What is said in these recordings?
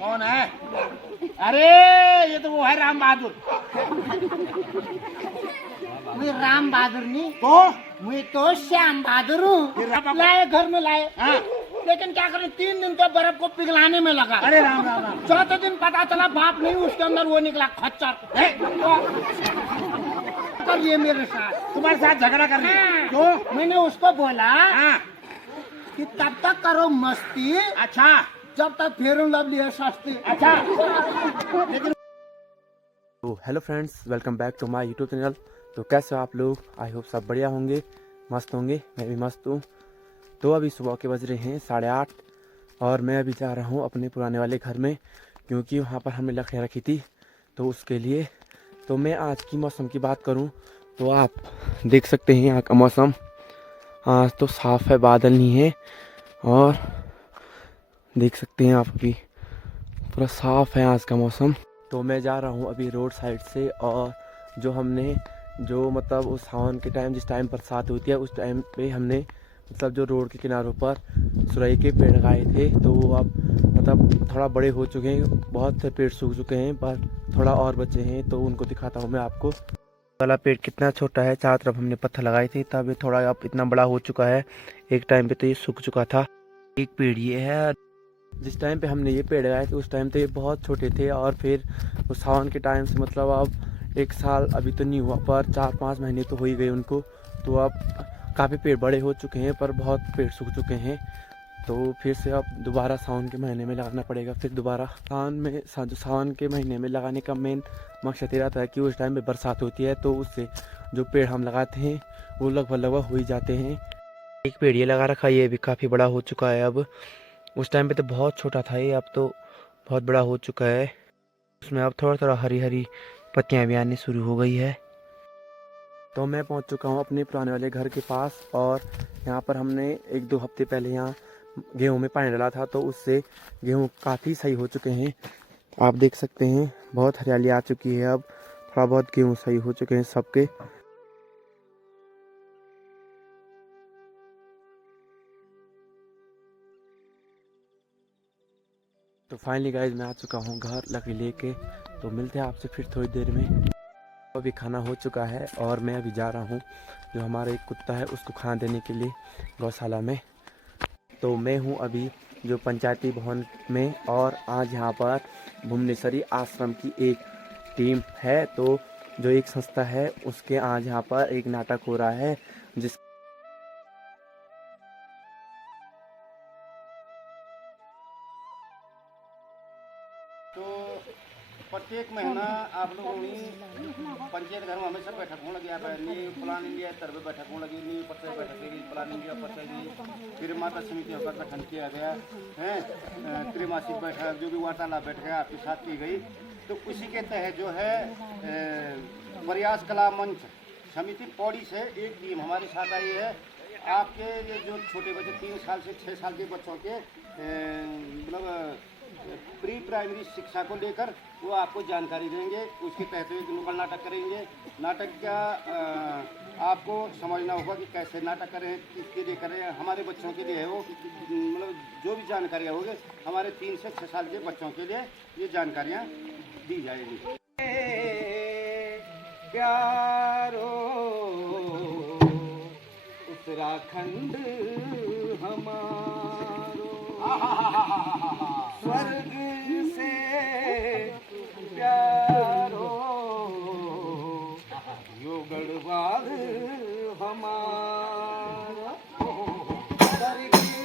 कौन है? अरे ये तो वो है राम बहादुर। मैं राम बहादुर नहीं, तो मैं तो श्याम बहादुर हूँ। लाए घर में लाए, हाँ। लेकिन क्या करें 3 दिन तो बर्फ को पिघलाने में लगा। अरे राम राम राम। चौथे दिन पता चला बाप नहीं, उसके अंदर वो निकला खच्चर। तो ये मेरे साथ तुम्हारे साथ झगड़ा कर रही है। तो मैंने उसको बोला हाँ। कि तब तक करो मस्ती अच्छा जब तक फेयर एंड लवली है सस्ती। अच्छा। लेकिन तो hello friends, welcome back to my YouTube channel. तो कैसे हो आप लोग? आई होप सब बढ़िया होंगे, मस्त होंगे। मैं भी मस्त हूँ। तो अभी सुबह के बज रहे हैं 8:30 और मैं अभी जा रहा हूँ अपने पुराने वाले घर में, क्योंकि वहाँ पर हमने लकड़ियाँ रखी थी तो उसके लिए। तो मैं आज की मौसम की बात करूँ तो आप देख सकते हैं यहाँ का मौसम आज तो साफ़ है, बादल नहीं है। और देख सकते हैं आप अभी पूरा साफ़ है आज का मौसम। तो मैं जा रहा हूँ अभी रोड साइड से, और जो मतलब उस सावन के टाइम जिस टाइम बरसात होती है उस टाइम पे हमने मतलब जो रोड के किनारों पर सुराई के पेड़ लगाए थे, तो वो अब मतलब थोड़ा बड़े हो चुके हैं। बहुत से पेड़ सूख चुके हैं पर थोड़ा और बचे हैं, तो उनको दिखाता हूँ मैं आपको। वाला पेड़ कितना छोटा है, चारों तरफ हमने पत्थर लगाए थे तब ये थोड़ा अब इतना बड़ा हो चुका है। एक टाइम पे तो ये सूख चुका था। एक पेड़ ये है, जिस टाइम पे हमने ये पेड़ लगाए थे उस टाइम तो ये बहुत छोटे थे, और फिर उस सावन के टाइम से मतलब अब 1 साल अभी तो नहीं हुआ पर 4-5 महीने तो हो ही गए उनको। तो अब काफ़ी पेड़ बड़े हो चुके हैं पर बहुत पेड़ सूख चुके हैं। तो फिर से अब दोबारा सावन के महीने में लगाना पड़ेगा। फिर दोबारा सावन के महीने में लगाने का मेन मकसद ये रहता है कि उस टाइम पे बरसात होती है, तो उससे जो पेड़ हम लगाते हैं वो लगभग हो ही जाते हैं। एक पेड़ ये लगा रखा है, ये भी काफ़ी बड़ा हो चुका है। अब उस टाइम पे तो बहुत छोटा था ये, अब तो बहुत बड़ा हो चुका है। उसमें अब थोड़ा थोड़ा हरी हरी पत्तियां भी आनी शुरू हो गई है। तो मैं पहुंच चुका हूं अपने पुराने वाले घर के पास, और यहां पर हमने 1-2 हफ्ते पहले यहां गेहूं में पानी डाला था, तो उससे गेहूं काफ़ी सही हो चुके हैं। आप देख सकते हैं बहुत हरियाली आ चुकी है। अब थोड़ा बहुत गेहूँ सही हो चुके हैं सबके। तो फाइनली गाइज मैं आ चुका हूँ घर लकड़ी लेके। तो मिलते हैं आपसे फिर थोड़ी देर में। अभी खाना हो चुका है और मैं अभी जा रहा हूँ जो हमारा एक कुत्ता है उसको खाना देने के लिए गौशाला में। तो मैं हूँ अभी जो पंचायती भवन में, और आज यहाँ पर भुवनेश्वरी आश्रम की एक टीम है। तो जो एक संस्था है उसके आज यहाँ पर एक नाटक हो रहा है, जिस तो प्रत्येक महीना आप लोगों ने पंचायत घर में हमेशा बैठक होने लगी है। न्यू प्लान इंडिया तरफ बैठक होने लगी, न्यू पंचायत बैठक लगी, प्लान इंडिया पंचायत, फिर माता समिति का गठन किया गया है। त्रैमासिक बैठक जो भी वार्तालाप बैठक आपके साथ की गई। तो उसी के तहत जो है प्रयास कला मंच समिति पौड़ी से एक टीम हमारे साथ आई है। आपके ये जो छोटे बच्चे 3 साल से 6 साल के बच्चों के मतलब प्री प्राइमरी शिक्षा को लेकर वो आपको जानकारी देंगे। उसके तहत एक नुक्कड़ नाटक करेंगे। नाटक का आपको समझना होगा कि कैसे नाटक करें, किसके लिए करें। हमारे बच्चों के लिए है वो, मतलब जो भी जानकारियाँ होंगी हमारे 3 से 6 साल के बच्चों के लिए ये जानकारियाँ दी जाएगी। प्यारो उत्तराखंड हमारो स्वर्ग से प्यारो यो गढ़वाल हमारा स्वर्ग से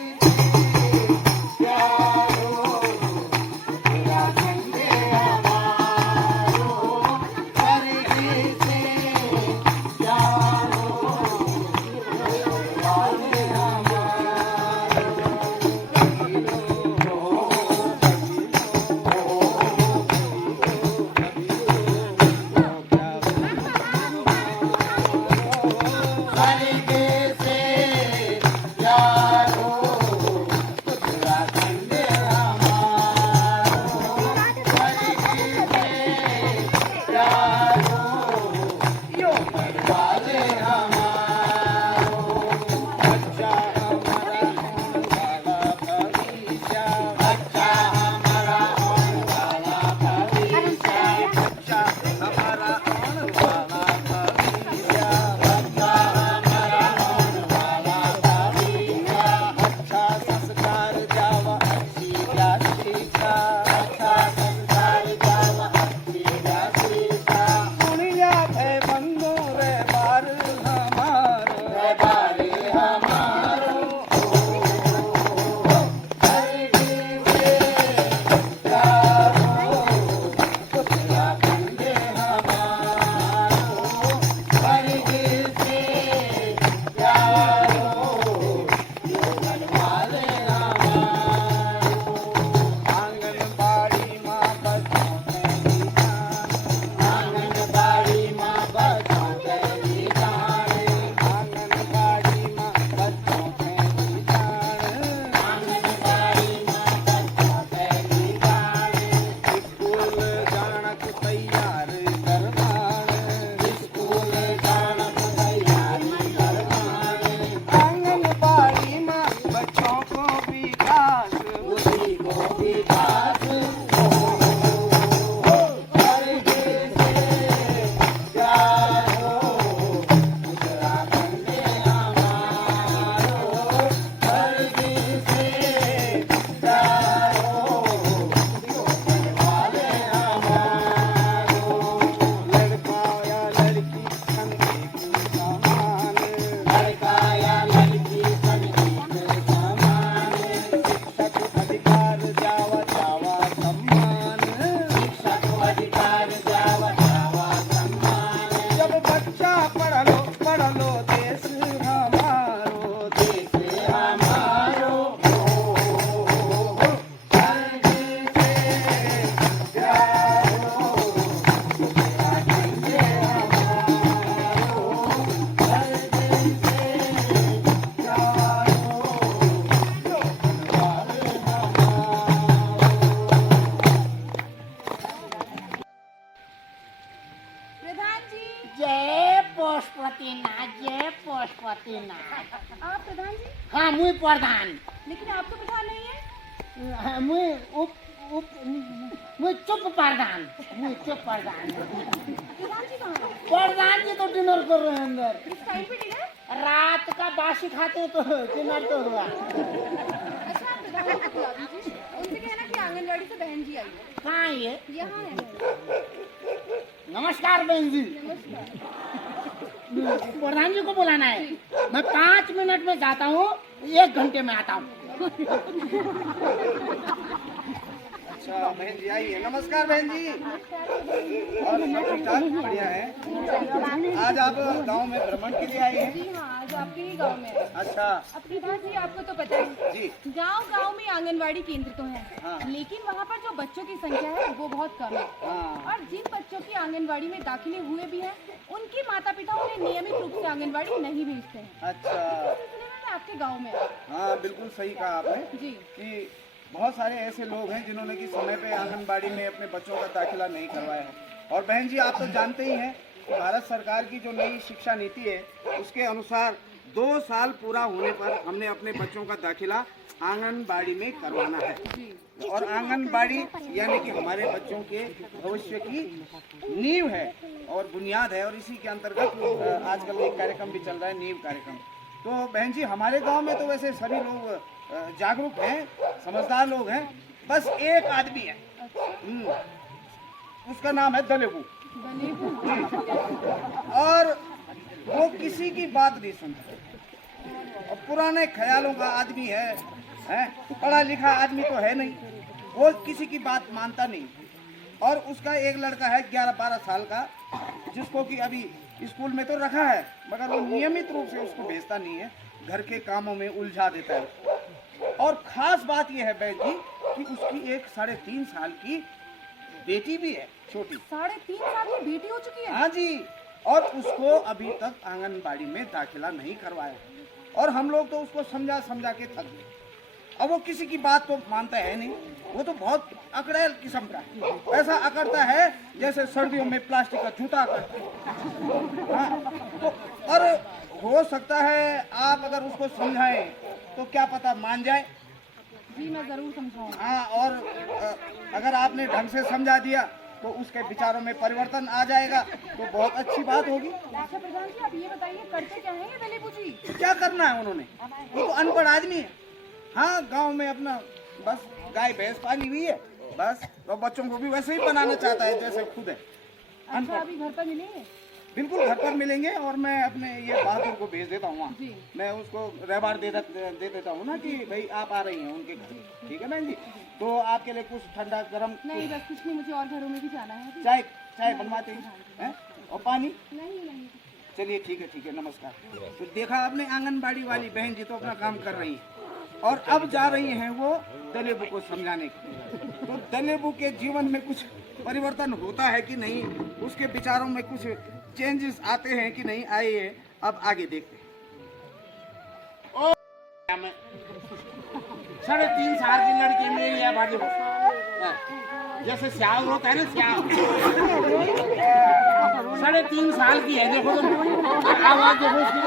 प्यारो उत्तराखंड हमारो स्वर्ग से प्यारो गढ़वाल हमारा। मुई प्रधान लेकिन आप तो प्रधान नहीं है। हाँ, मुई उप उप मुई चुप प्रधान, मुई चुप प्रधान। प्रधान जी कहाँ है? प्रधान जी तो डिनर कर रहे हैं अंदर। इस टाइम पे डिनर? रात का बासी खाते तो डिनर तो हुआ। अच्छा आप प्रधान जी को बुला दीजिए, उनसे कहना कि आंगनवाड़ी से बहन जी आई है। कहाँ है ये? यहाँ है। नमस्कार बहन जी। प्रधान जी को बुलाना है। मैं 5 मिनट में जाता हूँ, 1 घंटे में आता हूँ। अच्छा बहन जी आइए। नमस्कार बहन जी। और सब ठीक ठाक बढ़िया है। आज आप गांव में भ्रमण के लिए आए हैं? जी हाँ, आज आपके ही गांव में है। अच्छा अब प्रधान जी आपको तो पता है जी। गांव में आंगनवाड़ी केंद्र तो है, हाँ। लेकिन वहाँ पर जो बच्चों की संख्या है वो बहुत कम है। हाँ और जिन बच्चों की आंगनवाड़ी में दाखिले हुए भी हैं, उनके माता पिता उन्हें नियमित रूप से आंगनवाड़ी नहीं भेजते हैं। अच्छा इस सिलसिले में मैं आपके गांव में आई। हाँ बिल्कुल सही कहा आपने जी कि बहुत सारे ऐसे लोग हैं जिन्होंने कि समय पे आंगनबाड़ी में अपने बच्चों का दाखिला नहीं करवाया है। और बहन जी आप तो जानते ही हैं कि भारत सरकार की जो नई शिक्षा नीति है उसके अनुसार 2 साल पूरा होने पर हमने अपने बच्चों का दाखिला आंगनबाड़ी में करवाना है। और आंगनबाड़ी यानी कि हमारे बच्चों के भविष्य की नींव है और बुनियाद है। और इसी के अंतर्गत आजकल एक कार्यक्रम भी चल रहा है, नींव कार्यक्रम। तो बहन जी हमारे गांव में तो वैसे सभी लोग जागरूक हैं, समझदार लोग हैं। बस एक आदमी है, उसका नाम है दलेबू। और वो किसी की बात नहीं सुनता और पुराने ख्यालों का आदमी है, पढ़ा लिखा आदमी तो है नहीं, वो किसी की बात मानता नहीं। और उसका एक लड़का है 11-12 साल का, जिसको कि अभी स्कूल में तो रखा है मगर वो नियमित रूप से उसको भेजता नहीं है, घर के कामों में उलझा देता है। और खास बात यह है बहन जी कि उसकी एक 3.5 साल की बेटी भी है, छोटी। 3.5 साल की बेटी हो चुकी है? हाँ जी। और उसको अभी तक आंगनबाड़ी में दाखिला नहीं करवाया। और हम लोग तो उसको समझा समझा के थक गए। अब वो किसी की बात तो मानता है नहीं, वो तो बहुत अकड़ेल किस्म का है। ऐसा अकड़ता है जैसे सर्दियों में प्लास्टिक का जूता अकड़ता है। हाँ, तो और हो सकता है आप अगर उसको समझाएं तो क्या पता मान जाए। जी मैं जरूर समझाऊंगा। हाँ, और अगर आपने ढंग से समझा दिया तो उसके विचारों में परिवर्तन आ जाएगा तो बहुत अच्छी बात होगी। अच्छा प्रधान जी आप ये बताइए करते क्या है ये दलेबू जी? क्या करना है उन्होंने, वो तो अनपढ़ आदमी है। हाँ, गांव में अपना बस गाय भैंस पाली हुई है बस, तो बच्चों को भी वैसे ही बनाना चाहता है जैसे खुद है। अच्छा अभी घर पर मिलेंगे? बिल्कुल घर पर मिलेंगे। और मैं अपने ये बहादुर को भेज देता हूँ वहाँ, जी। मैं उसको रहबार दे देता हूँ ना कि भाई आप आ रही हैं उनके घर, ठीक है बहन जी। तो आपके लिए कुछ ठंडा गरम नहीं बस कुछ नहीं, मुझे और घरों में भी जाना है अभी। चाय बनवाते हैं और पानी। नहीं चलिए ठीक है नमस्कार। तो देखा आपने, आंगनबाड़ी वाली बहन जी तो अपना काम कर रही है और अब जा रही हैं वो दलेबू को समझाने के लिए। तो दलेबू के जीवन में कुछ परिवर्तन होता है कि नहीं, उसके विचारों में कुछ चेंजेस आते हैं कि नहीं, आइए अब आगे देखते हैं। 3.5 साल की लड़की मेरी है भाजी, जैसे श्याल होता है ना, श्याल 3.5 साल की है। देखो तो आवाज देखो उसकी।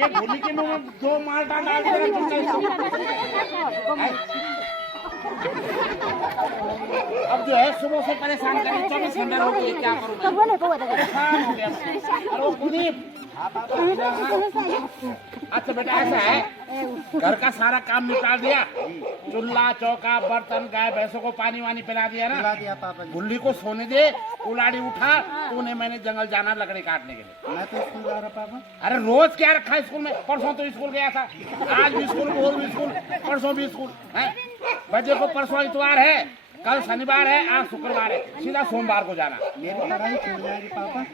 ये भूली के मुंह में 2 माल्टा डाल अब जो है सुबह से परेशान करें, 24 घंटे हो गए, क्या करूँ परेशान हो गया। अरे कुलदीप, अच्छा बेटा ऐसा है, घर का सारा काम निकाल दिया, चूल्हा चौका बर्तन गाय भैंसों को पानी वानी पिला दिया ना? पिला दिया पापा जी। गुल्ली को सोने दे, उलाड़ी उठा, तूने मैंने जंगल जाना लकड़ी काटने के लिए। मैं तो स्कूल जा रहा पापा। अरे रोज क्या रखा स्कूल में? परसों तो स्कूल गया था, आज भी स्कूल, और भी स्कूल, परसों भी स्कूल है। बच्चे को परसों इतवार है, कल शनिवार है, आज शुक्रवार है, सीधा सोमवार को जाना। मेरी पढ़ाई छूट जाएगी पापा।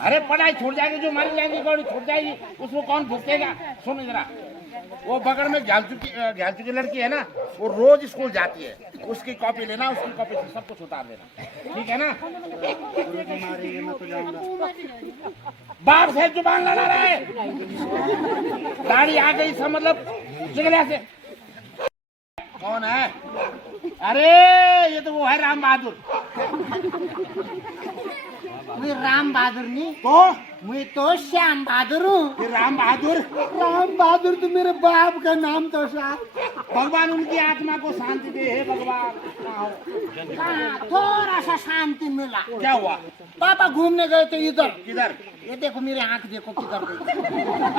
अरे पढ़ाई छूट जाएगी, जो मर जाएगी गौड़ी छूट जाएगी, उसको कौन भुगतेगा? सुन जरा, वो बगल में घ्यालचू की लड़की है ना, वो रोज स्कूल जाती है, उसकी कॉपी लेना, उसकी कॉपी से सब कुछ उतार देना, ठीक है ना? मैं तो जाऊंगा। बाप से जुबान लड़ा रहा है, गाड़ी आ गई सब मतलब चिगलिया से। कौन है? अरे ये तो वो है राम बहादुर। मैं राम बहादुर नहीं, तो मैं तो श्याम बहादुर हूँ। फिर राम बहादुर? राम बहादुर तो मेरे बाप का नाम तो साहब। भगवान उनकी आत्मा को शांति दे, हे भगवान। हाँ, थोड़ा सा शांति मिला। क्या हुआ? पापा घूमने गए थे इधर। किधर? ये देखो मेरे आंख देखो किधर गई।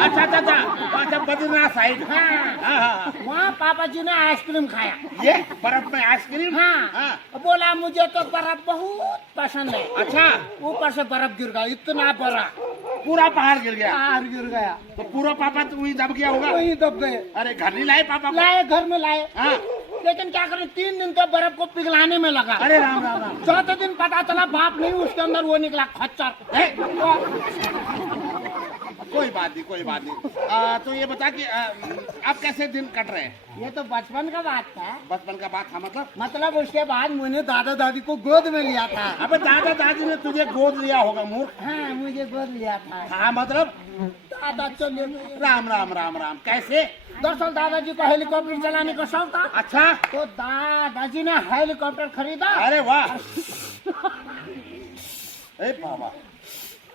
अच्छा अच्छा अच्छा, अच्छा बद्रीनाथ साइड। हाँ, हाँ। वहाँ पापा जी ने आइसक्रीम खाया। ये बर्फ में आइसक्रीम? हाँ, बोला मुझे तो बर्फ बहुत पसंद है। अच्छा, ऊपर से बर्फ गिर गया, इतना बड़ा पूरा पहाड़ गिर गया? पहाड़ गिर गया। तो पूरा पापा तो वही दब गया होगा? वहीं दब गए। अरे घर नहीं लाए पापा को? लाए, घर में लाए। हाँ। लेकिन क्या करें, 3 दिन तो बर्फ को पिघलाने में लगा। अरे राम राम राम। चौथे दिन पता चला बाप नहीं, उसके अंदर वो निकला खच्चर। है? कोई बात नहीं, कोई बात नहीं। तो ये बता कि आप कैसे दिन कट रहे हैं? ये तो बचपन का बात था। बचपन का बात था मतलब उसके बाद मैंने दादा दादी को गोद में लिया था। अबे दादा दादी ने तुझे गोद लिया होगा मूर्ख। हाँ, मुझे गोद लिया था। हाँ मतलब? दादा चले गए। राम राम राम राम। कैसे? दरअसल दादाजी को हेलीकॉप्टर चलाने का शौक था। अच्छा, तो दादाजी ने हेलीकॉप्टर खरीदा। अरे वाह। ए बाबा।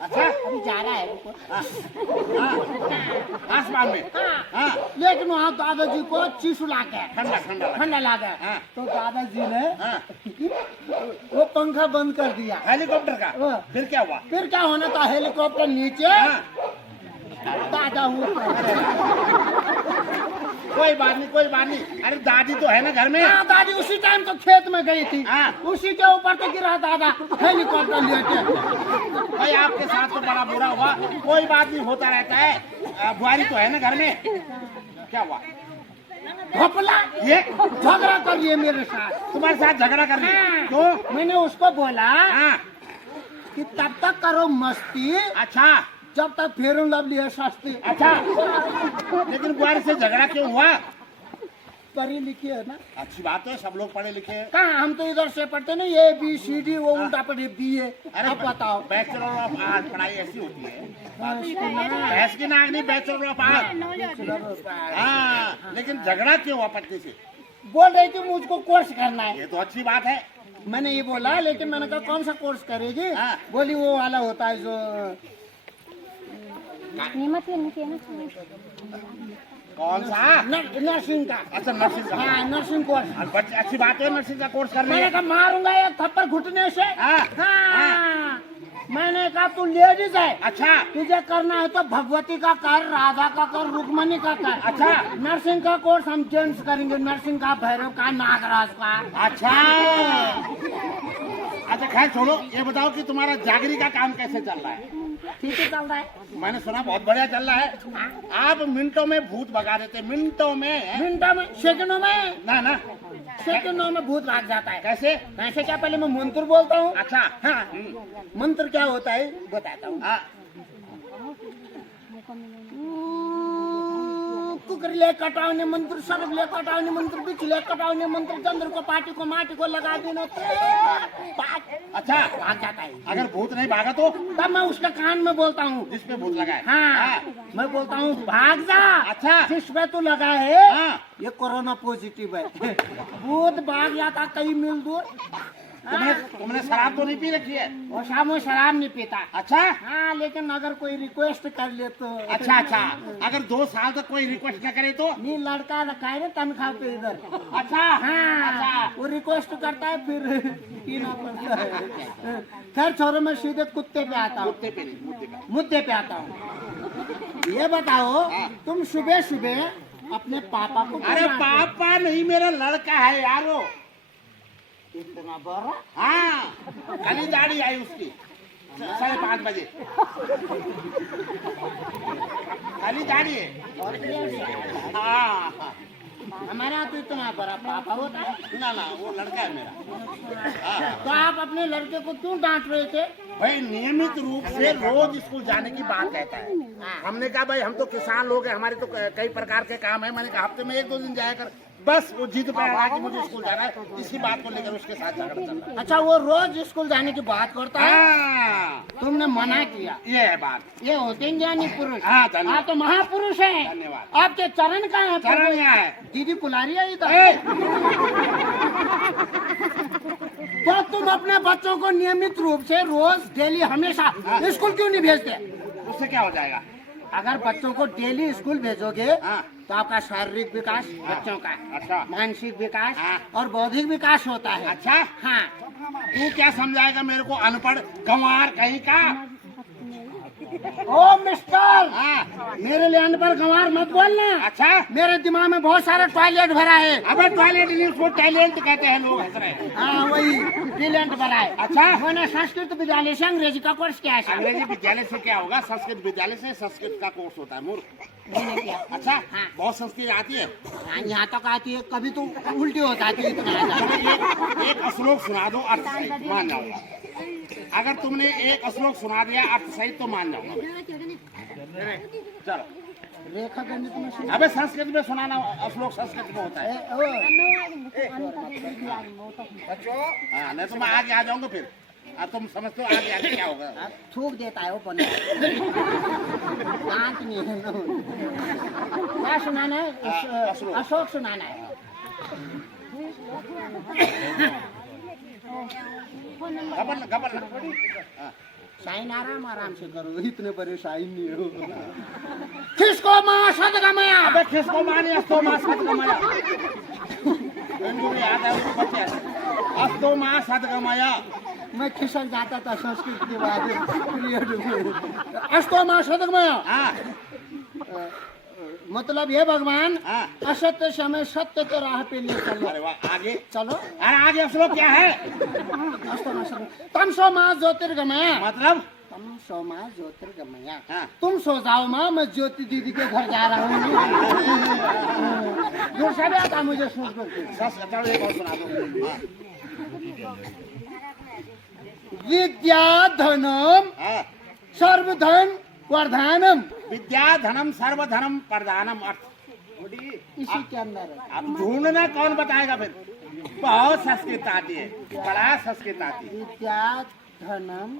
अच्छा, अभी जा रहा है वो। आसमान में? हाँ। लेकिन वहाँ दादाजी को चीसू ला के ठंडा ठंडा लगा। ठंडा लगा। हाँ। तो दादाजी ने हाँ। वो पंखा बंद कर दिया। हेलीकॉप्टर का? हाँ। फिर क्या हुआ? फिर क्या होना था, हेलीकॉप्टर नीचे, हाँ। दादा ऊपर। कोई बात नहीं, कोई बात नहीं। अरे दादी तो है ना घर में? हाँ, दादी उसी टाइम तो खेत में गई थी। हाँ। उसी के ऊपर तो गिरा दादा हेलीकॉप्टर लेके। भाई आपके साथ तो बड़ा बुरा हुआ। कोई बात नहीं, होता रहता है। बुआरी तो है ना घर में? क्या हुआ? घपला ये झगड़ा करिए मेरे साथ। तुम्हारे साथ झगड़ा कर रही? हाँ। तो मैंने उसको बोला हाँ। कि तब तक करो मस्ती अच्छा जब तक फेयर एंड लवली है सस्ती। अच्छा, लेकिन बुआरी से झगड़ा क्यों हुआ? पढ़ी लिखी है ना। अच्छी बात है, सब लोग पढ़े लिखे हैं। कहाँ, हम तो इधर से पढ़ते नहीं, ABCD, वो उल्टा पढ़े BA। अब बताओ। बैचलर ऑफ आर्ट पढ़ाई ऐसी होती है? भैंस की नाक नहीं, बैचलर ऑफ आर्ट। हाँ, लेकिन झगड़ा क्यों हुआ पत्नी से? बोल रही थी मुझको कोर्स करना है। ये तो अच्छी बात है। मैंने ये बोला, लेकिन मैंने कहा कौन सा कोर्स करेगी? हाँ। बोली वो वाला होता है जो कौन सा? नर्सिंग का। अच्छा, नर्सिंग का। हाँ, नर्सिंग कोर्स। अच्छी बात है, नर्सिंग का कोर्स कर रही मैंने है। कहा मारूंगा एक थप्पड़ घुटने से। हाँ। हाँ। मैंने कहा तू लेडीज है, अच्छा तुझे करना है तो भगवती का कर, राधा का कर, रुक्मणी का कर। अच्छा। नर्सिंग का कोर्स हम जेंट्स करेंगे, नर्सिंग का भैरव का, नागराज का। अच्छा अच्छा, खैर छोड़ो। ये बताओ कि तुम्हारा जागरी का काम कैसे चल रहा है? ठीक है, चल रहा है। मैंने सुना बहुत बढ़िया चल रहा है। आप मिनटों में भूत भगा देते, मिनटों में। मिनटों में, सेकंडों में, ना ना, सेकंडों में भूत भाग जाता है। कैसे? कैसे क्या, पहले मैं मंत्र बोलता हूँ। अच्छा। हाँ, मंत्र क्या होता है बताता हूँ। हाँ। कुकर ले कटावने मंत्र, सरब ले कटावने मंत्र, बिच ले कटावने मंत्र, चंद्र को पाटी को माटी को लगा देना तो अच्छा, भाग जाता है। अगर भूत नहीं भागा तो? तब मैं उसके कान में बोलता हूँ, जिसपे भूत लगा है। हाँ, मैं बोलता हूँ भाग जा। अच्छा। जिस पे तू लगा है हाँ। ये कोरोना पॉजिटिव है। भूत भाग जाता कई मील दूर। तुमने शराब तो नहीं पी रखी है? और शाम में शराब नहीं पीता। अच्छा। हाँ, लेकिन अगर कोई रिक्वेस्ट कर ले तो। अच्छा अच्छा, अगर 2 साल तक कोई रिक्वेस्ट न करे तो? नहीं, लड़का रखा है ना तनख्वाह पे इधर। अच्छा। हाँ, अच्छा। वो रिक्वेस्ट करता है फिर पीना पड़ता है। खैर छोरो, मैं सीधे कुत्ते पे आता हूँ। कुत्ते पे नहीं, मुद्दे पे। मुद्दे पे आता हूँ। ये बताओ, तुम सुबह सुबह अपने पापा को अरे पापा नहीं, मेरा लड़का है यारो। इतना बड़ा? हाँ, कली दाढ़ी आई उसकी 5:30 बजे। कली दाढ़ी है। हाँ। हमारे यहाँ तो इतना बड़ा पापा होता है। ना ना, वो लड़का है मेरा। तो आप अपने लड़के को क्यों डांट रहे थे? भाई नियमित रूप से रोज स्कूल जाने की बात कहता है। हमने कहा भाई हम तो किसान लोग हैं, हमारे तो कई प्रकार के काम है। मैंने कहा हफ्ते में 1-2 दिन जाया कर। बस वो जिद पे आ कि मुझे स्कूल जाना है, इसी बात को लेकर उसके साथ झगड़ा चल रहा है। अच्छा, वो रोज स्कूल जाने की बात करता है, हाँ, तुमने मना किया। ये है बात। ये होते हैं ज्ञानी पुरुष। हाँ, धन्यवाद। आप तो महापुरुष हैं। धन्यवाद। आपके चरण कहाँ है? चरण यहाँ है। दीदी कुलारी है इधर। तो तुम अपने बच्चों को नियमित रूप से रोज डेली हमेशा स्कूल क्यों नहीं भेजते? उससे क्या हो जाएगा? अगर बच्चों को डेली स्कूल भेजोगे हाँ। तो आपका शारीरिक विकास बच्चों का, अच्छा। मानसिक विकास हाँ। और बौद्धिक विकास होता है। अच्छा, हाँ। तू क्या समझाएगा मेरे को, अनपढ़ गंवार कहीं का? ओ मिस्टर, हाँ। मेरे लिए अनपढ़ गंवार मत बोलना। अच्छा, मेरे दिमाग में बहुत सारा टॉयलेट भरा है। अबे टॉयलेट नहीं, उसको टैलेंट कहते हैं लोग, हंस रहे हैं। हाँ वही टैलेंट भरा है। अच्छा। मैंने संस्कृत विद्यालय से अंग्रेजी का कोर्स किया है। अंग्रेजी विद्यालय से क्या होगा? संस्कृत विद्यालय से संस्कृत का कोर्स होता है मूर्ख। मैंने किया। अच्छा, हाँ। बहुत संस्कृत आती है। हाँ, यहाँ तक आती है, कभी तो उल्टी हो जाती है, इतना आ जाता है। एक श्लोक सुना दो अर्थ सहित, मान जाऊंगा। अगर तुमने एक श्लोक सुना दिया अर्थ सहित तो मान जाऊंगा। चलो, रेखा गणित में सुन- अबे संस्कृत में सुनाना, श्लोक संस्कृत में होता है। हाँ, नहीं तो मैं आगे आ जाऊंगा फिर। अब तुम समझते हो आगे आगे क्या होगा? थूक देता है वो बंदा। दांत नहीं है ना। क्या सुनाना है? अशोक। अशोक सुनाना है। घबरना। हाँ। साइन आराम आराम से करो, इतने बड़े साइन नहीं हो। किसको माँ सदगमया? अबे किसको माने? अस्तो माँ सदगमया। याद है उसको बच्चे अस्तो माँ सदगमया। मैं खिसक जाता था संस्कृत के बाद पीरियड में। अस्तो माँ सदगमया हाँ। मतलब ये भगवान हाँ। असत्य समय सत्य के राह पे ले चलो। अरे वाह, आगे चलो। अरे आगे श्लोक क्या है? अस्तो माँ सदगमया। तम सो माँ ज्योतिर्गमया। मतलब तुम सो माँ ज्योतिर्गमया। हाँ। तुम सो जाओ माँ, मैं ज्योति दीदी के घर जा रहा हूँ। दूसरा भी आता मुझे सुन करके। चलो एक और सुना दो। हाँ। विद्या धनम हाँ। सर्वधन वर्धानम। विद्या धनम सर्वधनम प्रधानम अर्थ। इसी के अंदर है। अब ढूंढना कौन बताएगा फिर? बहुत संस्कृत आती है, बड़ा संस्कृत आती है। विद्या धनम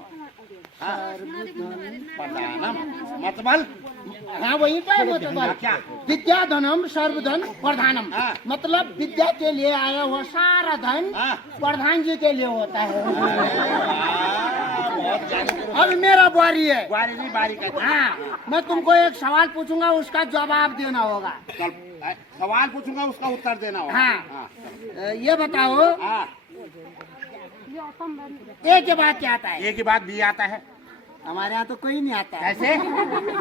हाँ। सर्वधन प्रधानम मतलब हाँ वही तो है मतलब। क्या? विद्या धनम सर्वधन प्रधानम हाँ। मतलब विद्या के लिए आया हुआ सारा धन हाँ। प्रधान जी के लिए होता है। बहुत ज्ञानी पुरुष। अब मेरा बारी है। बारी नहीं, बारी कहते हैं। हाँ, मैं तुमको एक सवाल पूछूंगा, उसका जवाब देना होगा। चल, सवाल पूछूंगा, उसका उत्तर देना होगा। हाँ। ये बताओ, हाँ। ए के बाद क्या आता है? ए के बाद बी आता है। हमारे यहाँ तो कोई नहीं आता है। कैसे?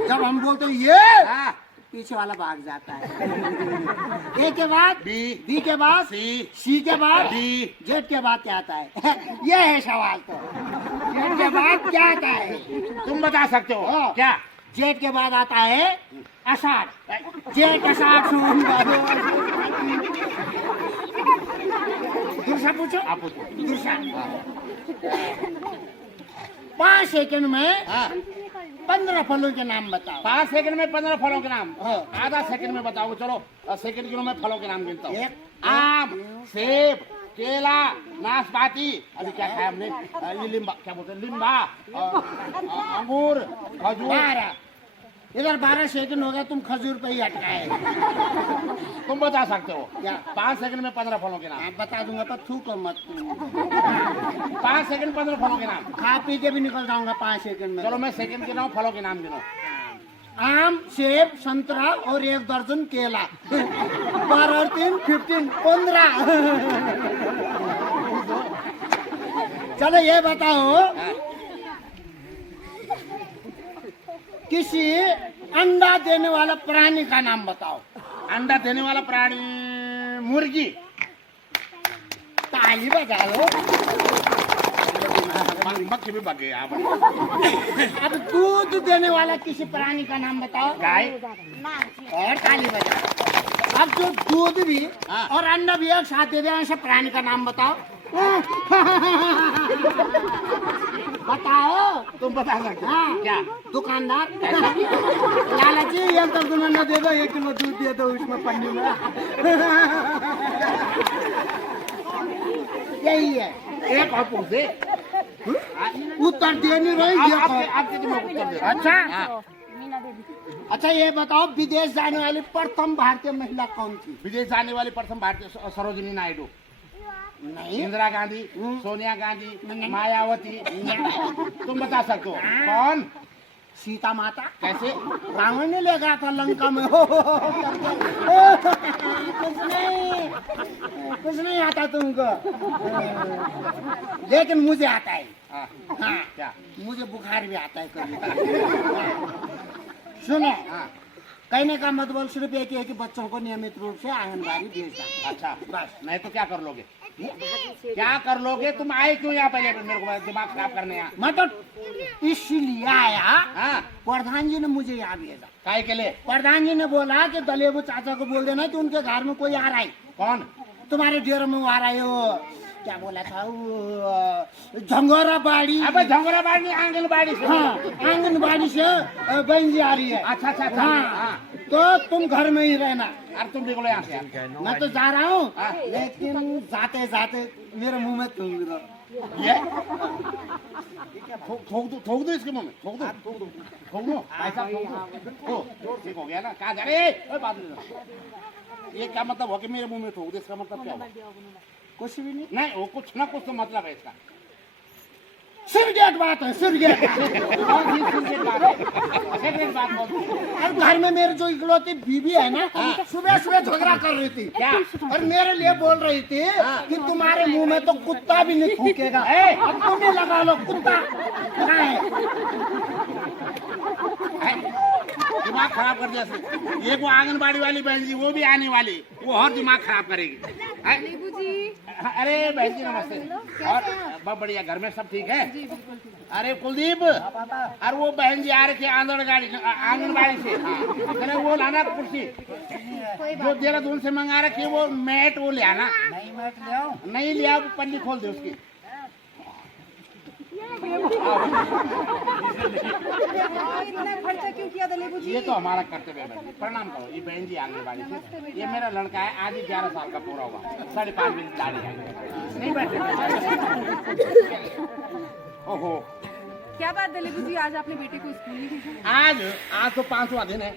जब हम बोलते हैं ये, हाँ। पीछे वाला भाग जाता है। ए के बाद बी, बी के बाद सी के बाद डी, जेड के बाद क्या आता है? ये है सवाल। तो जेड के बाद क्या आता है? तुम बता सकते हो हाँ। क्या? जेड के बाद आता है अषाढ़। जेठ अषाढ़ सावन दूसरा पूछो। आप पूछो। दूसरा 5 सेकंड में हाँ। 15 फलों के नाम बताओ। 5 सेकंड में 15 फलों के नाम। हाँ। आधा सेकंड में बताओ। चलो, सेकंड के मैं फलों के नाम गिनता हूँ। एक, आम, सेब, केला, नाशपाती, अभी क्या खाया हमने? ये लिम्बा, क्या बोलते हैं? लिम्बा, अंगूर, खजूर। 12 इधर 12 सेकंड हो गया, तुम खजूर पे ही अटकाए। तुम बता सकते हो क्या? 5 सेकंड में 15 फलों के नाम। आप बता दूंगा पर थूको मत। 5 सेकंड 15 फलों के नाम। खा पी के भी निकल जाऊंगा 5 सेकंड में। चलो मैं सेकंड गिनाऊं, फलों के नाम गिनो। आम, सेब, संतरा और 1 दर्जन केला। 12 और 3 15 15। चलो ये बताओ, किसी अंडा देने वाला प्राणी का नाम बताओ। अंडा देने वाला प्राणी मुर्गी। ताली बजा लो। मक्खी भी बगे आप। अब दूध देने वाला किसी प्राणी का नाम बताओ। गाय। और ताली बजा। अब जो दूध भी हाँ। और अंडा भी एक साथ दे दे, ऐसे प्राणी का नाम बताओ। बताओ। तुम बता सकते हो हाँ। क्या? दुकानदार लालची, 1 दर्जन अंडा दे दो, 1 किलो दूध दे दो उसमें पन्नी में। यही है। एक और पूछ दे। उत्तर दे नहीं रही। आपके दिमाग उत्तर दे। अच्छा हाँ। अच्छा ये बताओ, विदेश जाने वाली प्रथम भारतीय महिला कौन थी? विदेश जाने वाली प्रथम भारतीय सरोजिनी नायडू। नहीं। इंदिरा गांधी, सोनिया गांधी, मायावती, तुम बता सकते हो कौन? सीता माता। कैसे? रावण ने ले गया था लंका में। कुछ नहीं आता तुमको, लेकिन मुझे आता है। हाँ, हाँ, क्या? मुझे बुखार भी आता है कभी कभी। सुनो, हाँ, कहने का मतलब सिर्फ एक ही है कि बच्चों को नियमित रूप से आंगनबाड़ी भेजना। अच्छा बस। नहीं तो क्या कर लोगे? क्या कर लोगे? तुम आए क्यों यहाँ पहले मेरे को दिमाग खराब करने यहाँ? मैं तो इसलिए आया, हाँ, प्रधान जी ने मुझे यहाँ भेजा। काय के लिए? प्रधान जी ने बोला कि दलेबू चाचा को बोल देना कि उनके घर में कोई आ रहा है, कौन? तुम्हारे डेरे में वो आ रहा है। वो क्या बोला था, वो झंगोरा बाड़ी। अबे झंगोरा बाड़ी नहीं, आंगनबाड़ी से। हाँ, आंगनबाड़ी से बहन जी आ रही है। अच्छा अच्छा अच्छा। हाँ, हाँ, तो तुम घर में ही रहना। अब तुम निकलो यहाँ से। मैं तो जा रहा हूँ, हाँ। लेकिन जाते जाते मेरे मुंह में थूक दो। ये ठोक दो इसके मुंह में, ठोक दो ठोक दो ऐसा ठोक दो। ठीक हो गया ना? कहाँ जा रहे? बात नहीं। ये क्या मतलब हुआ कि मेरे मुंह में ठोक दो? इसका मतलब क्या हुआ? कुछ भी नहीं, नहीं, वो कुछ ना कुछ तो मतलब है इसका। सिरगेट बात है, सिरगेट। कौन सी सिगरेट बात है? सिगरेट बात बोल। और घर में मेरी जो इकलौती बीबी है ना, सुबह सुबह झगड़ा कर रही थी। क्या? और मेरे लिए बोल रही थी कि तुम्हारे मुंह में तो कुत्ता भी नहीं थूकेगा। अब तुम ही लगा लो, कुत्ता कहाँ है? दिमाग खराब कर दिया इसने। ये वो आंगनबाड़ी वाली बहन जी, वो भी आने वाली, वो और दिमाग खराब करेगी। अरे बहन जी नमस्ते। और बहुत बढ़िया, घर में सब ठीक है? अरे कुलदीप, अरे वो बहन जी आ रही थी आंगनबाड़ी से। हाँ, वो लाना कुर्सी जो देहरादून से मंगा रखी है, वो मैट वो ले आना। नहीं, मैं ले आऊं? नहीं लिया, पन्नी खोल दे उसकी। इतना खर्चा क्यों किया दलेबू जी? ये तो हमारा कर्तव्य है बहन जी। प्रणाम करो। ये बहन जी आंगनबाड़ी से, ये मेरा लड़का है, आज ही 11 साल का पूरा हुआ, 5.5 मिनट दाढ़ी है। नहीं बैठे। ओहो, क्या बात दलेबू जी, आज आपने बेटे को स्कूल नहीं भेजा? आज तो 5वां दिन है।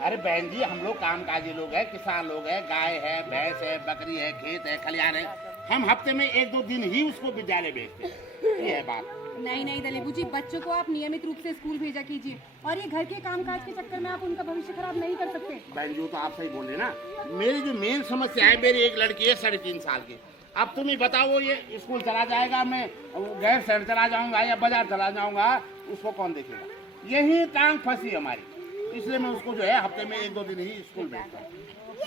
अरे बहन जी, हम लोग कामकाजी लोग हैं, किसान लोग हैं, गाय है, भैंस है, बकरी है, खेत है, खलिहान है, हम हफ्ते में 1-2 दिन ही उसको विद्यालय भेजते हैं। ये है बात। नहीं नहीं दलेबू जी, बच्चों को आप नियमित रूप से स्कूल भेजा कीजिए, और ये घर के कामकाज के चक्कर में आप उनका भविष्य खराब नहीं कर सकते। बहन जी तो आप सही बोल रहे ना। मेरी जो मेन समस्या है, मेरी एक लड़की है 3.5 साल की। अब तुम ही बताओ, ये स्कूल चला जाएगा, मैं गैर शहर चला जाऊंगा या बाजार चला जाऊंगा, उसको कौन देखेगा? यही टांग फंसी हमारी, इसलिए मैं उसको जो है हफ्ते में 1-2 दिन ही स्कूल भेजता हूँ।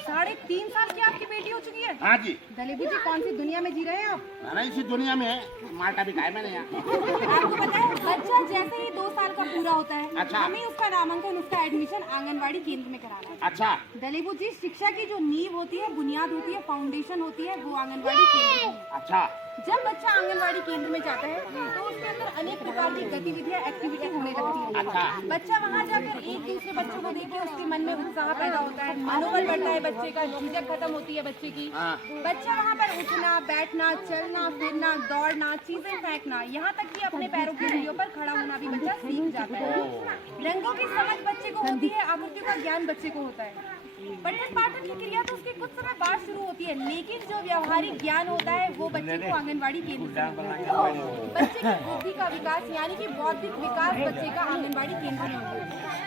3.5 साल की आपकी बेटी हो चुकी है? हाँ जी। दलेबू जी, कौन सी दुनिया में जी रहे हैं आप? ना इसी दुनिया में है, माल्टा भी खाया मैंने यहाँ। आपको पता है, बच्चा जैसे ही 2 साल का पूरा होता है, अच्छा। हमें उसका नामांकन, उसका एडमिशन आंगनबाड़ी केंद्र में कराना है। अच्छा, दलेबू जी, शिक्षा की जो नींव होती है, बुनियाद होती है, फाउंडेशन होती है, वो आंगनबाड़ी केंद्र की है। अच्छा। जब बच्चा आंगनबाड़ी केंद्र में जाता है तो उसके अंदर अनेक प्रकार की गतिविधियां, एक्टिविटी होने लगती है। अच्छा। बच्चा वहाँ जाकर एक दूसरे बच्चों को देख के उसके मन में उत्साह पैदा होता है, मनोबल बढ़ता है, बच्चे का झिझक खत्म होती है बच्चे की। हाँ। बच्चा वहाँ पर उठना, बैठना, चलना फिरना, दौड़ना, चीजें फेंकना, यहाँ तक कि अपने पैरों की उंगलियों पर खड़ा होना भी बच्चा सीख जाता है। रंगों की समझ बच्चे को होती है, आकृतियों का ज्ञान बच्चे को होता है। पठन पाठन की क्रिया तो उसके कुछ समय बाद शुरू होती है, लेकिन जो व्यवहारिक ज्ञान होता है वो बच्चे को आंगनबाड़ी केंद्र से मिलता है। बच्चे की बुद्धि का विकास यानी कि बौद्धिक विकास बच्चे का आंगनबाड़ी केंद्र में होता है।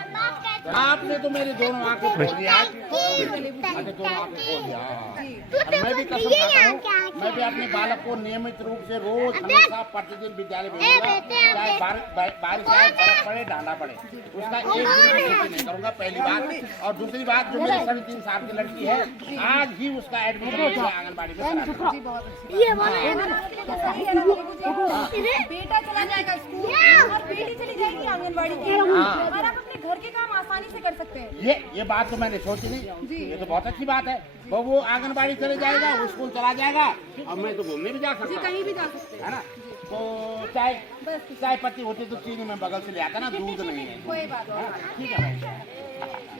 आपने तो मेरी दोनों आंखें खोल दिया। अच्छा, दोनों आंखें खोल दिया। अब मैं भी कसम खाता हूँ, मैं भी अपने बालक को नियमित रूप से रोज हमेशा प्रतिदिन विद्यालय भेजूंगा, चाहे बारिश आए, बर्फ पड़े, डांडा पड़े, उसका एक दिन भी छुट्टी नहीं करूंगा, पहली बात। और दूसरी बात, जो मेरी 3.5 साल की लड़की है, आज ही उसका एडमिशन आंगनबाड़ी में करा दूंगा। बेटा चला जाएगा स्कूल और बेटी चली जाएगी आंगनबाड़ी केंद्र, और आप अपने घर के काम आसानी से कर सकते हैं। ये बात तो मैंने सोची नहीं, ये तो बहुत अच्छी बात है। वो आंगनबाड़ी चले जाएगा, वो स्कूल चला जाएगा, और मैं तो घूमने भी जा सकता हूँ, कहीं भी जा सकते हैं, है ना। तो चाय पत्ती होती तो चीनी में बगल से ले आता ना, दूध नहीं है। कोई बात नहीं। ठीक है भाई।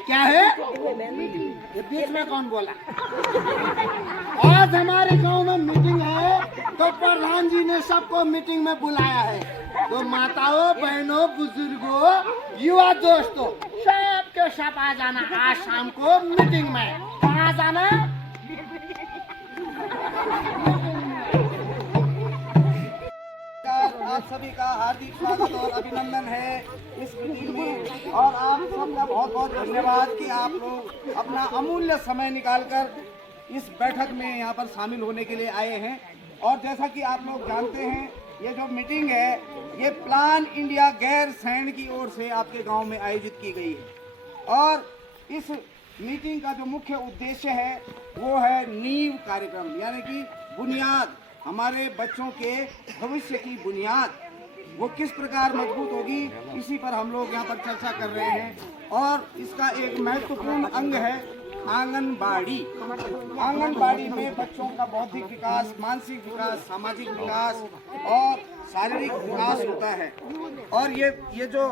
क्या है? ये बीच में कौन बोला? आज हमारे गांव में मीटिंग है, तो प्रधान जी ने सबको मीटिंग में बुलाया है। तो माताओं, बहनों, बुजुर्गों, युवा दोस्तों, सब के सब आ जाना आज शाम को मीटिंग में। कहाँ जाना? आप सभी का हार्दिक स्वागत और अभिनंदन है इस मीटिंग में, और आप सबका बहुत बहुत धन्यवाद कि आप लोग अपना अमूल्य समय निकालकर इस बैठक में यहाँ पर शामिल होने के लिए आए हैं। और जैसा कि आप लोग जानते हैं, ये जो मीटिंग है ये प्लान इंडिया गैर सैंड की ओर से आपके गांव में आयोजित की गई है। और इस मीटिंग का जो मुख्य उद्देश्य है वो है नींव कार्यक्रम, यानी कि बुनियाद, हमारे बच्चों के भविष्य की बुनियाद वो किस प्रकार मजबूत होगी, इसी पर हम लोग यहाँ पर चर्चा कर रहे हैं। और इसका एक महत्वपूर्ण अंग है आंगनबाड़ी। आंगनबाड़ी में बच्चों का बौद्धिक विकास, मानसिक विकास, सामाजिक विकास और शारीरिक विकास होता है। और ये जो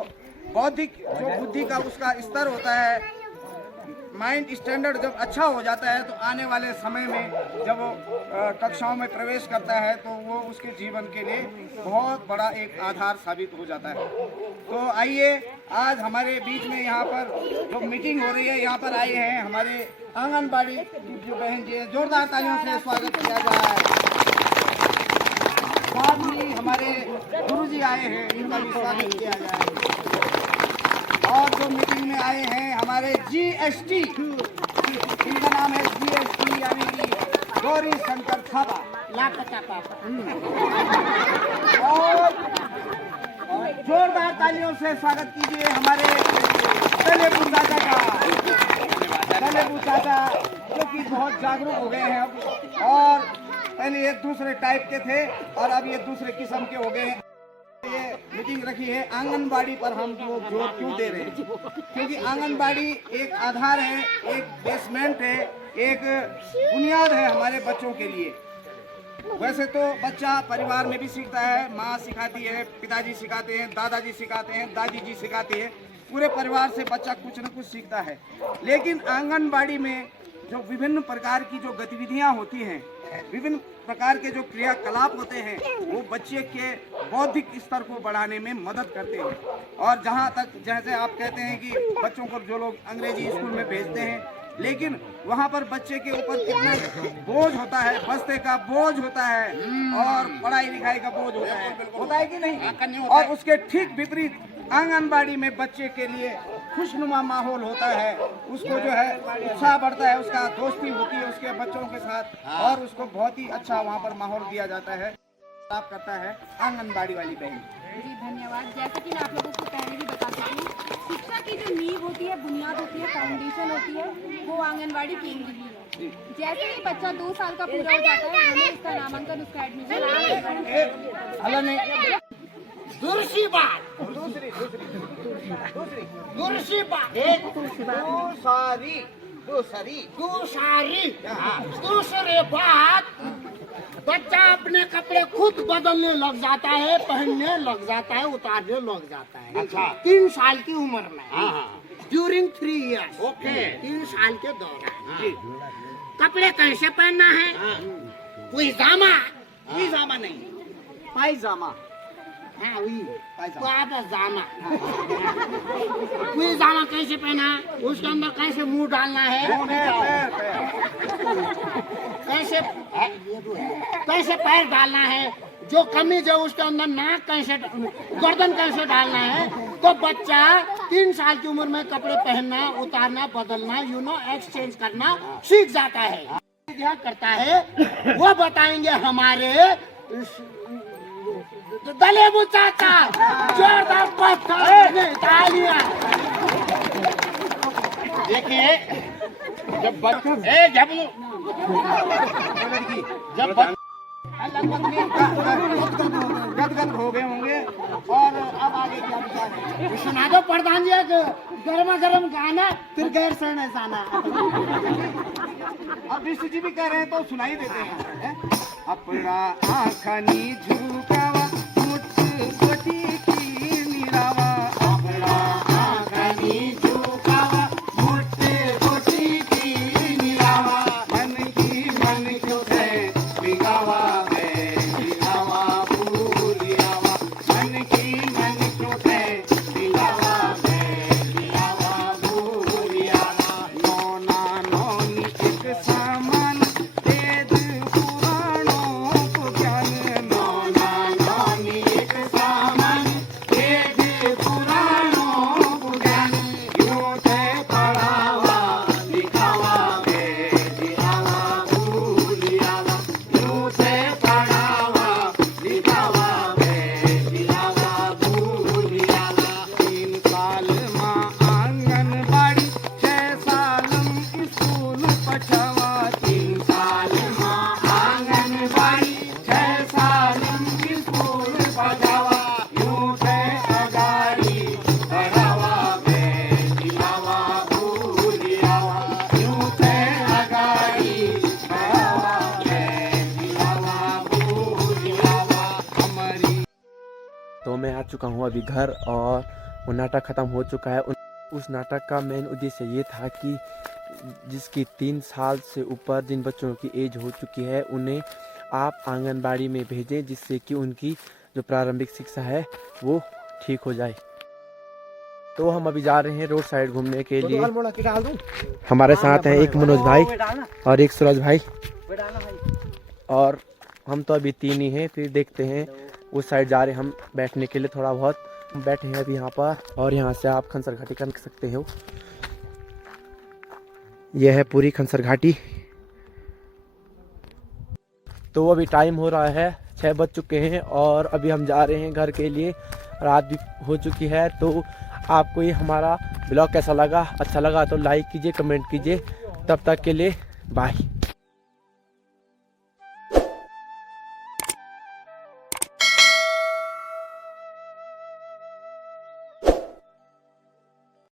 बौद्धिक जो बुद्धि का उसका स्तर होता है, माइंड स्टैंडर्ड जब अच्छा हो जाता है, तो आने वाले समय में जब वो कक्षाओं में प्रवेश करता है तो वो उसके जीवन के लिए बहुत बड़ा एक आधार साबित हो जाता है। तो आइए, आज हमारे बीच में यहाँ पर जो मीटिंग हो रही है, यहाँ पर आए हैं हमारे आंगनबाड़ी जो बहन जी, जोरदार तालियों से स्वागत किया जाए। साथ ही हमारे गुरुजी आए हैं, इनका भी स्वागत किया जाए। और जो मीटिंग में आए हैं हमारे GST, इनका नाम है GST, यानी कि गौरी शंकर थापा। और जोरदार तालियों से स्वागत कीजिए हमारे तलेबू चाचा का। तलेबू चाचा जो कि बहुत जागरूक हो गए हैं अब, और पहले ये दूसरे टाइप के थे और अब ये दूसरे किस्म के हो गए हैं। ये मीटिंग रखी है आंगनबाड़ी पर, हम लोग जोर क्यों दे रहे हैं? क्योंकि आंगनबाड़ी एक आधार है, एक बेसमेंट है, एक बुनियाद है हमारे बच्चों के लिए। वैसे तो बच्चा परिवार में भी सीखता है, माँ सिखाती है, पिताजी सिखाते हैं, दादाजी सिखाते हैं, दादी जी सिखाती है, पूरे परिवार से बच्चा कुछ न कुछ सीखता है। लेकिन आंगनबाड़ी में जो विभिन्न प्रकार की जो गतिविधियाँ होती हैं, विभिन्न प्रकार के जो क्रियाकलाप होते हैं, वो बच्चे के बौद्धिक स्तर को बढ़ाने में मदद करते हैं। और जहाँ तक जैसे आप कहते हैं कि बच्चों को जो लोग अंग्रेजी स्कूल में भेजते हैं, लेकिन वहाँ पर बच्चे के ऊपर कितना बोझ होता है, बस्ते का बोझ होता है और पढ़ाई लिखाई का बोझ होता है कि नहीं? और उसके ठीक विपरीत आंगनबाड़ी में बच्चे के लिए खुशनुमा माहौल होता है, उसको जो है उत्साह बढ़ता है, उसका दोस्ती होती है उसके बच्चों के साथ, और उसको बहुत ही अच्छा वहाँ पर माहौल दिया जाता है। आप करता है आंगनबाड़ी वाली बहन जी, धन्यवाद। जैसे कि मैं आप लोगों को पहले भी बता चुकी हूँ, शिक्षा की जो नींव होती है, बुनियाद होती है, फाउंडेशन होती है, वो आंगनबाड़ी केंद्र ही है। जैसे ही बच्चा 2 साल का पूरा हो जाता है, हमें उसका नामांकन, उसका एडमिशन। हेलो नहीं, दूसरी बात, दूसरी बात, बच्चा अपने कपड़े खुद बदलने लग जाता है, पहनने लग जाता है, उतारने लग जाता है। अच्छा, 3 साल की उम्र में, ड्यूरिंग 3 इयर्स, ओके, 3 साल के दौरान कपड़े कैसे पहनना है? पायजामा नहीं, पायजामा, हाँ वही पायजामा। पायजामा कैसे पहना है, उसके अंदर कैसे मुंह डालना है, कैसे पैर डालना है, जो कमीज है उसके अंदर नाक कैसे, गर्दन कैसे डालना है। तो बच्चा 3 साल की उम्र में कपड़े पहनना, उतारना, बदलना, एक्सचेंज करना सीख जाता है। क्या करता है वो बताएंगे हमारे तलेबू चाचा। जोरदार तालियां। देखिए, जब गदगद हो गए होंगे। और अब आगे क्या विचार है? सुना दो प्रधान जी, गर्मा गर्म गाना, फिर गैर सैन जाना। अब विष्णु जी भी कह रहे हैं तो सुनाई देते हैं। अपना आँखनी झुकावा, मुझ की निरावा, अपना आँखनी झुकावा, मुझ चुका हूँ अभी घर, और वो नाटक ख़त्म हो चुका है। उस नाटक का मेन उद्देश्य ये था कि जिसकी 3 साल से ऊपर जिन बच्चों की एज हो चुकी है उन्हें आप आंगनबाड़ी में भेजें, जिससे कि उनकी जो प्रारंभिक शिक्षा है वो ठीक हो जाए। तो हम अभी जा रहे हैं रोड साइड घूमने के लिए। हमारे साथ हैं एक मनोज भाई और एक सूरज भाई, और हम तो अभी 3 ही हैं। फिर देखते हैं, उस साइड जा रहे हैं हम बैठने के लिए। थोड़ा बहुत हम बैठे हैं अभी यहाँ पर, और यहाँ से आप खनसर घाटी कर सकते हो। यह है पूरी खनसर घाटी। तो अभी टाइम हो रहा है 6 बज चुके हैं, और अभी हम जा रहे हैं घर के लिए। रात भी हो चुकी है। तो आपको ये हमारा ब्लॉग कैसा लगा? अच्छा लगा तो लाइक कीजिए, कमेंट कीजिए। तब तक के लिए बाय।